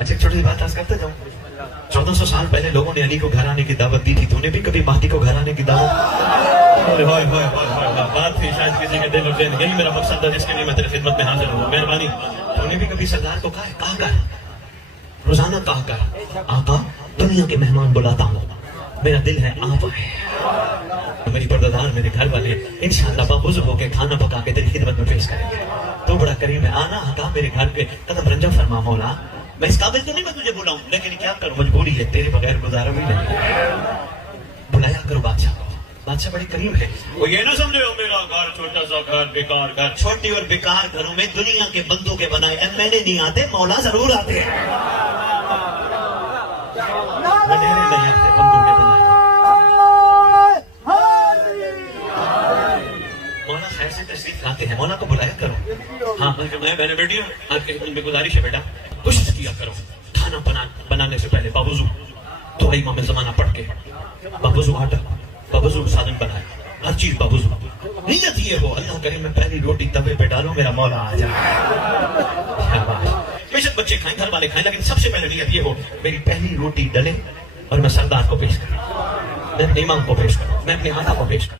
अच्छा एक छोटी सी बात आज करते जाऊं। 1400 साल पहले लोगों ने अली को घर आने की दावत दी थी, तूने भी कभी महदी को घर आने की दावत? बात थी शायद किसी के दिल और जेन, यही मेरा मकसद था जिसके लिए मैं तेरी खिदमत में हाजिर हूँ। मेहरबानी। तूने भी कभी सरदार को कहा कर, रोजाना कहा कर, आका दुनिया के मेहमान बुलाता हूँ, मेरा दिल है आप आए। मेरी पर्दादार मेरे घर वाले इंशाअल्लाह बाबूज़ होके खाना पका के तेरी खिदमत में पेश करेंगे। तो बड़ा करीम है, आना आका मेरे घर पे कदम रंजम फरमा मौला। मैं इस काबिल तो नहीं मैं तुझे बुलाऊं, लेकिन क्या करूं, मजबूरी है, तेरे बगैर गुजारा भी नहीं। बुलाया करो बादशाह को, बादशाह बड़े करीम है। वो ये ना समझे हो मेरा घर छोटा सा घर, बेकार घर। छोटी और बेकार घरों में दुनिया के बंदों के बनाए एमएलए नहीं आते, मौला जरूर आते हैं। मनेरे नहीं आते बंदों के बनाए। मौला खैर से तशरीफ लाते हैं, मौला को बुलाया करो। हाँ मैंने बेटी आपके गुजारिश है बेटा, कोशिश किया करो खाना बनाने से पहले बाबूजू तो भाई मामे जमाना पढ़ के बाबूजू आटा, बाबूजू साधन बनाए, हर चीज बाबूजू। नीयत ये हो अल्लाह करे मैं पहली रोटी तवे पे डालूं, मेरा मौला आ जाए। बेशक बच्चे खाएं, घर वाले खाएं, लेकिन सबसे पहले नीयत ये हो मेरी पहली रोटी डले और मैं सरदार को पेश करूं, मैं अपने इमाम को पेश करूं, मैं अपने आका को पेश करूं।